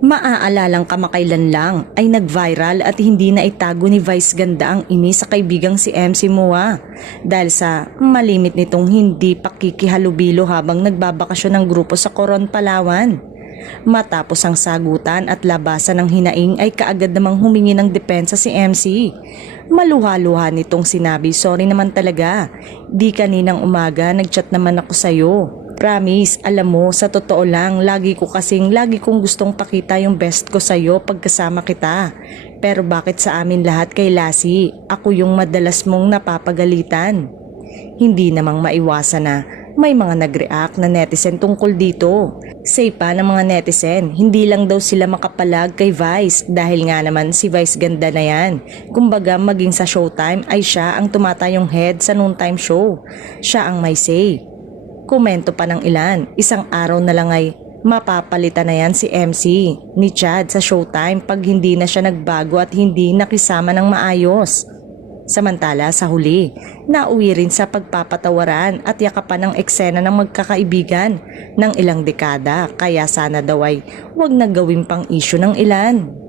Maaalalang kamakailan lang ay nag-viral at hindi na itago ni Vice Ganda ang inis sa kaibigang si MC Mua dahil sa malimit nitong hindi pakikihalubilo habang nagbabakasyon ng grupo sa Coron, Palawan. Matapos ang sagutan at labasan ng hinaing ay kaagad namang humingi ng depensa si MC. Maluha-luha nitong sinabi, "Sorry naman talaga, di kaninang umaga nagchat naman ako sa'yo. Promise, alam mo, sa totoo lang, lagi kong gustong pakita yung best ko sa'yo pagkasama kita. Pero bakit sa amin lahat kay Lassie, ako yung madalas mong napapagalitan?" Hindi namang maiwasan na may mga nag-react na netizen tungkol dito. Say pa ng mga netizen, hindi lang daw sila makapalag kay Vice dahil nga naman si Vice Ganda na yan. Kumbaga maging sa Showtime ay siya ang tumatayong head sa noontime show. Siya ang may say. Komento pa ng ilan, isang araw na lang ay mapapalitan na yan si MC ni Chad sa Showtime pag hindi na siya nagbago at hindi nakisama ng maayos. Samantala sa huli, nauwi rin sa pagpapatawaran at yakapan ng eksena ng magkakaibigan ng ilang dekada kaya sana daw ay wag na gawin pang issue ng ilan.